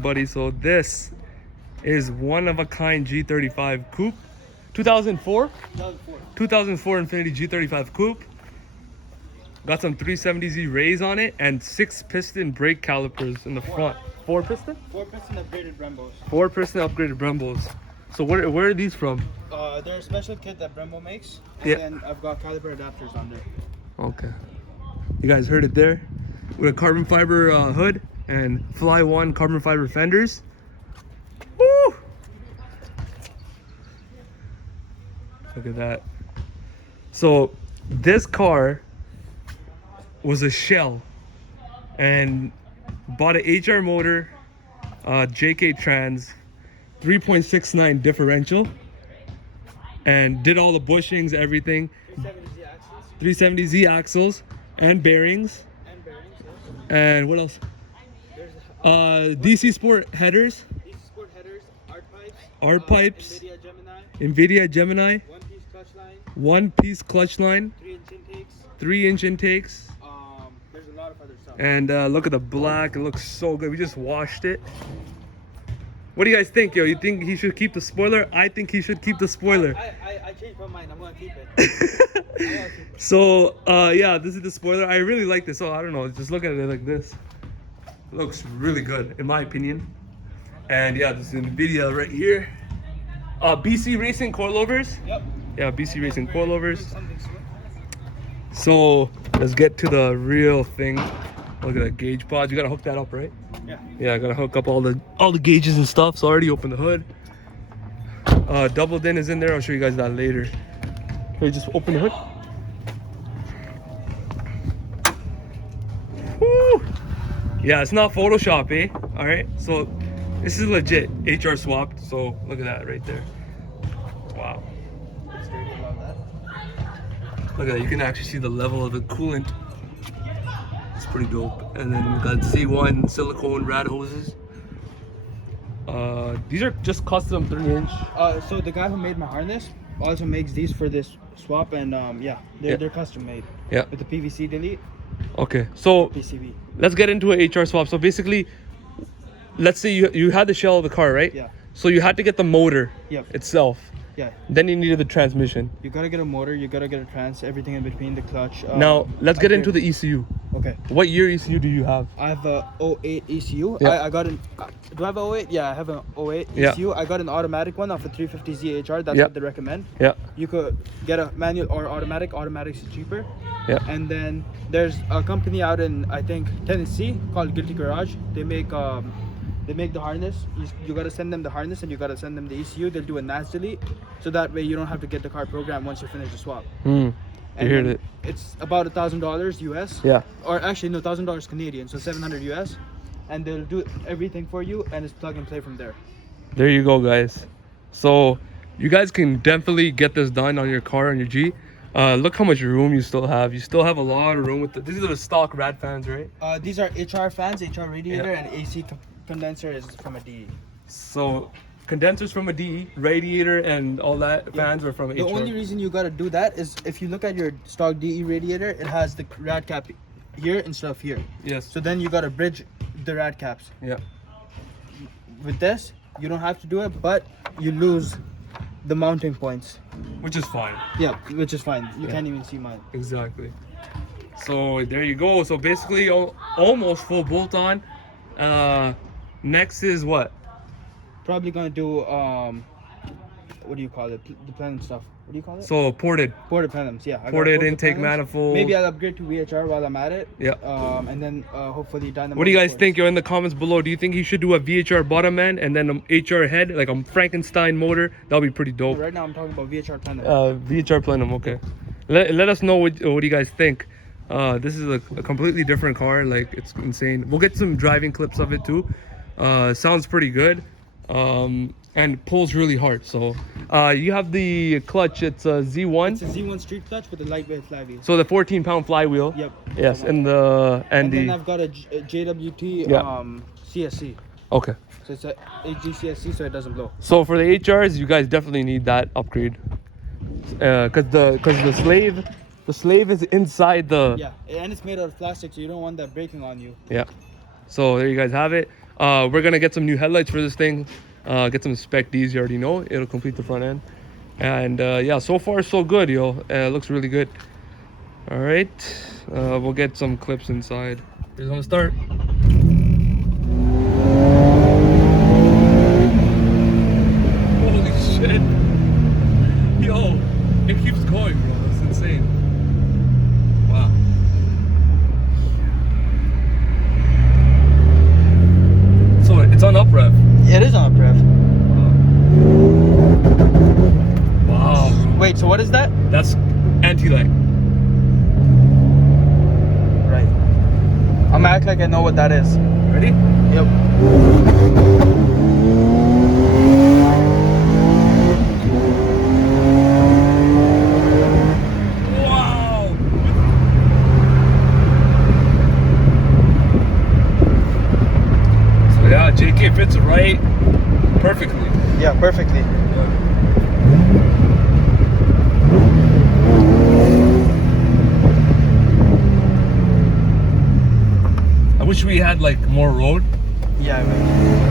everybody. So this is one of a kind G35 Coupe, 2004 Infiniti G35 Coupe. Got some 370Z rays on it and 6-piston brake calipers in the front. 4-piston? 4-piston upgraded Brembos. 4-piston upgraded Brembos. So where are these from? They're a special kit that Brembo makes. And then I've got caliper adapters on there. Okay. You guys heard it there. With a carbon fiber hood and Fly One carbon fiber fenders. Woo! Look at that. So this car was a shell and bought an HR motor, JK trans, 3.69 differential, and did all the bushings, everything. 370Z axles and bearings. And what else? DC Sport headers. DC Sport headers, ART pipes. Invidia Gemini. Invidia Gemini. 1-piece clutch line. 1-piece clutch line. 3-inch intakes. 3-inch intakes. There's a lot of other stuff. And look at the black. It looks so good. We just washed it. What do you guys think, yo? You think he should keep the spoiler? I think he should keep the spoiler. I changed my mind. I'm gonna keep it. So yeah, this is the spoiler. I really like this. So I don't know, just look at it like this. It looks really good in my opinion. And yeah, this is Invidia right here. BC Racing coilovers. Yep. Yeah, BC Racing coilovers. So let's get to the real thing. Look at that gauge pod. You gotta hook that up, right? Yeah. Yeah, I gotta hook up all the gauges and stuff. So I already opened the hood. Double din is in there. I'll show you guys that later. Okay, just open the hood. Woo! Yeah, it's not Photoshop, eh? All right. So this is legit HR swapped. So look at that right there. Wow. Look at that. You can actually see the level of the coolant. It's pretty dope. And then we got Z1 silicone rad hoses. These are just custom 3-inch. So the guy who made my harness also makes these for this swap, and yeah, they're custom made. Yeah. With the PVC delete. Okay, so PCB. let's get into a HR swap. So basically, let's say you had the shell of the car, right? Yeah. So you had to get the motor itself. Yeah. Then you needed the transmission. You gotta get a motor, you gotta get a trans, everything in between, the clutch. Now let's get into the ECU. Okay. What year ECU do you have? I have a 08 ECU. Yeah. I got an. Do I have a 08? Yeah, I have an 08 Yeah. ECU. I got an automatic one off a 350Z HR. That's Yeah. what they recommend. Yeah. You could get a manual or automatic. Automatic's cheaper. Yeah. And then there's a company out in, I think, Tennessee called Guilty Garage. They make the harness. You gotta send them the harness and you gotta send them the ECU. They'll do a NAS delete, so that way you don't have to get the car programmed once you finish the swap. You heard it. It's about $1,000 US. Yeah. Or actually no, $1,000 Canadian, so 700 US, and they'll do everything for you, and it's plug and play from there. There you go, guys. So you guys can definitely get this done on your car, on your G. Look how much room you still have. You still have a lot of room with these are the stock rad fans, right? These are HR fans, HR radiator, and AC condenser is from a DE. So condensers from a DE, radiator and all that fans are from HR. The only reason you gotta do that is if you look at your stock DE radiator, it has the rad cap here instead of here. Yes. So then you gotta bridge the rad caps. Yeah. With this, you don't have to do it, but you lose the mounting points. Which is fine. Yeah, which is fine. You can't even see mine. Exactly. So there you go. So basically almost full bolt on. Next is what? Probably gonna do what do you call it? The plenum stuff. What do you call it? So ported plenums, yeah. ported intake manifold. Maybe I'll upgrade to VHR while I'm at it. Yeah. And then hopefully dynamo. What do you guys think? You're in the comments below. Do you think he should do a VHR bottom end and then an HR head, like a Frankenstein motor? That'll be pretty dope. Right now I'm talking about VHR plenum. VHR plenum, okay. Let us know what you guys think. This is a completely different car. Like, it's insane. We'll get some driving clips of it too. Sounds pretty good. And pulls really hard. So you have the clutch. It's a Z1. It's a Z1 street clutch with a lightweight flywheel. So the 14-pound flywheel. Yep. Yes, and then I've got a JWT CSC. Okay. So it's a HG CSC, so it doesn't blow. So for the HRs, you guys definitely need that upgrade. Cause the slave is inside the. Yeah, and it's made out of plastic, so you don't want that breaking on you. Yeah. So there you guys have it. We're gonna get some new headlights for this thing. Get some spec Ds, you already know. It'll complete the front end. And yeah, so far so good, yo. It looks really good. All right, we'll get some clips inside. Here's gonna start. Holy shit. Yo, it keeps going, bro. That's insane. Wow. So it's on up rev. It is on up rev. Wow. Wait, so what is that? That's anti-lag. Right. I'm gonna act like I know what that is. Ready? Yep. Wow. So yeah, JK fits right perfectly. Yeah, perfectly. I wish we had like more road. Yeah, right.